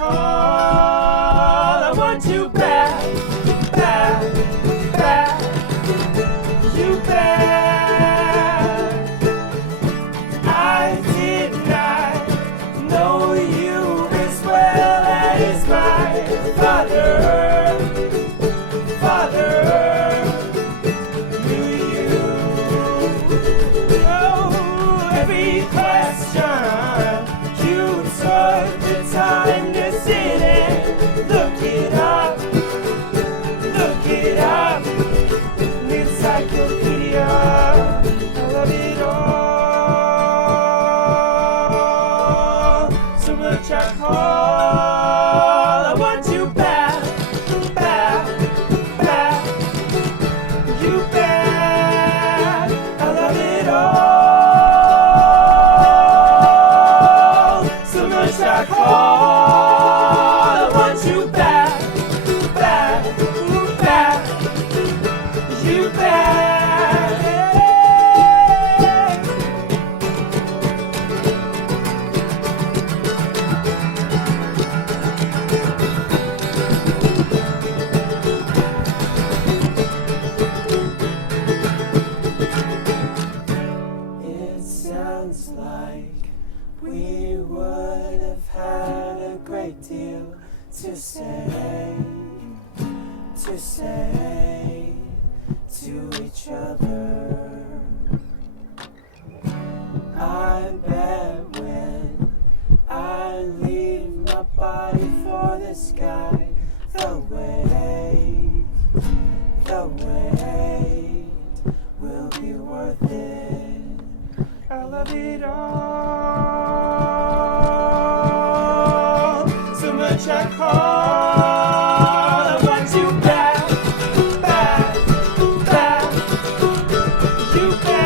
call. I want you back, back, back. You back. I did not know you as well as my father, father knew you. Oh, every question you took the time to sit and look it up, look it up. Encyclopedia, I love it all. So much I call. I want you back, back, back. You back. I love it all. So much I call. I want you back, back, back. You back. It sounds like we would have had a great deal to say to each other. I bet when I leave my body for the sky, the wait will be worth it. I love it all. So much I call. I want you back, back, back. You back.